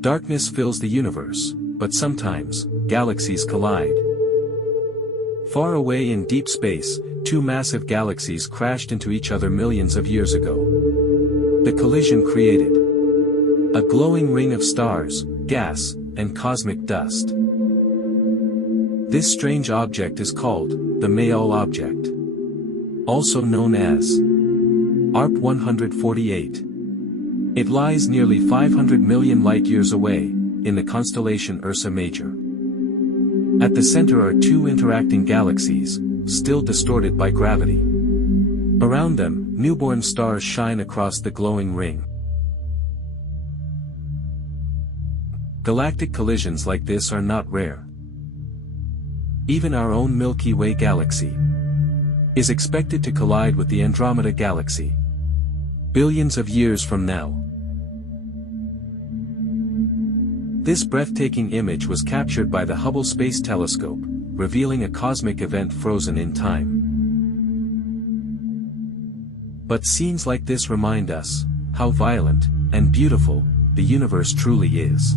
Darkness fills the universe, but sometimes, galaxies collide. Far away in deep space, two massive galaxies crashed into each other millions of years ago. The collision created a glowing ring of stars, gas, and cosmic dust. This strange object is called the Mayall Object, also known as ARP-148. It lies nearly 500 million light-years away, in the constellation Ursa Major. At the center are two interacting galaxies, still distorted by gravity. Around them, newborn stars shine across the glowing ring. Galactic collisions like this are not rare. Even our own Milky Way galaxy is expected to collide with the Andromeda Galaxy billions of years from now. This breathtaking image was captured by the Hubble Space Telescope, revealing a cosmic event frozen in time. But scenes like this remind us how violent and beautiful the universe truly is.